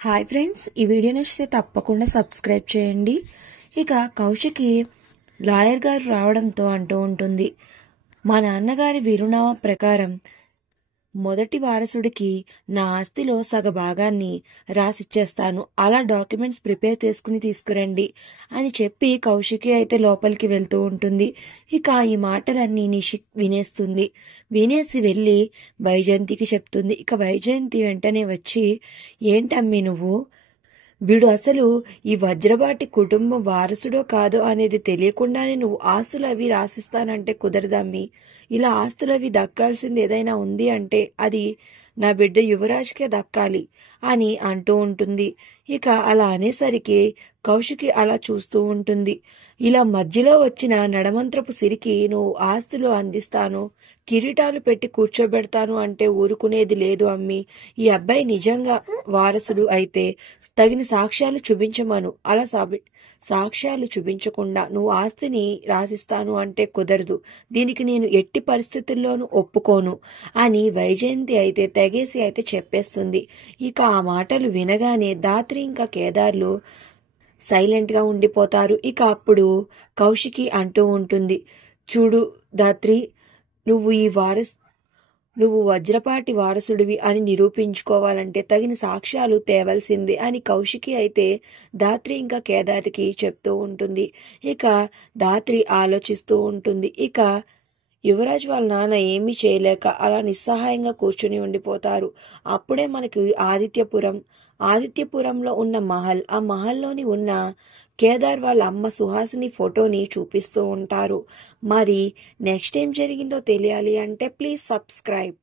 Hi friends, ఈ video నచ్చితే తప్పకుండా సబ్స్క్రైబ్ చేయండి. ఇక కౌశికి లాయర్ గారు రావడంతో అంటూ ఉంటుంది, మా నాన్నగారి వీరునామా ప్రకారం మొదటి వారసుడికి నా ఆస్తిలో సగ భాగాన్ని రాసిచ్చేస్తాను, అలా డాక్యుమెంట్స్ ప్రిపేర్ చేసుకుని తీసుకురండి అని చెప్పి కౌశికి అయితే లోపలికి వెళ్తూ ఉంటుంది. ఇక ఈ మాటలన్నీ నిషిక్ వినేస్తుంది. వినేసి వెళ్ళి వైజయంతికి చెప్తుంది. ఇక వైజయంతి వెంటనే వచ్చి, ఏంటమ్మి నువ్వు, వీడు అసలు ఈ వజ్రబాటి కుటుంబం వారసుడో కాదో అనేది తెలియకుండానే నువ్వు ఆస్తులు అవి రాసిస్తానంటే కుదరదమ్మి. ఇలా ఆస్తులు అవి దక్కాల్సింది ఏదైనా ఉంది అంటే అది నా బిడ్డ యువరాజ్కే దక్కాలి అని అంటూ ఉంటుంది. ఇక అలా అనేసరికి కౌశికి అలా చూస్తూ ఉంటుంది. ఇలా మధ్యలో వచ్చిన నడమంత్రపు సిరికి నువ్వు ఆస్తులు అందిస్తాను, కిరీటాలు పెట్టి కూర్చోబెడతాను అంటే ఊరుకునేది లేదు అమ్మి. ఈ అబ్బాయి నిజంగా వారసుడు అయితే తగిన సాక్ష్యాలు చూపించమను. అలా సాక్ష్యాలు చూపించకుండా నువ్వు ఆస్తిని రాసిస్తాను అంటే కుదరదు. దీనికి నేను ఎట్టి పరిస్థితుల్లోనూ ఒప్పుకోను అని వైజయంతి అయితే తెగేసి అయితే చెప్పేస్తుంది. ఇక ఆ మాటలు వినగానే ధాత్రి ఇంకా కేదార్లు సైలెంట్ గా ఉండిపోతారు. ఇక అప్పుడు కౌశికి అంటూ ఉంటుంది, చూడు ధాత్రి, నువ్వు వజ్రపాటి వారసుడివి అని నిరూపించుకోవాలంటే తగిన సాక్ష్యాలు తేవలసిందే అని కౌశికి అయితే ధాత్రి ఇంకా కేదార్కి చెప్తూ ఉంటుంది. ఇక ధాత్రి ఆలోచిస్తూ ఉంటుంది. ఇక యువరాజ్ వాళ్ళ నాన్న ఏమీ చేయలేక అలా నిస్సహాయంగా కూర్చుని ఉండిపోతారు. అప్పుడే మనకి ఆదిత్యపురంలో ఉన్న మహల్, ఆ మహల్లోని ఉన్న కేదార్ వాళ్ళ అమ్మ సుహాసిని ఫోటోని చూపిస్తూ ఉంటారు. మరి నెక్స్ట్ ఏం జరిగిందో తెలియాలి అంటే ప్లీజ్ సబ్స్క్రైబ్.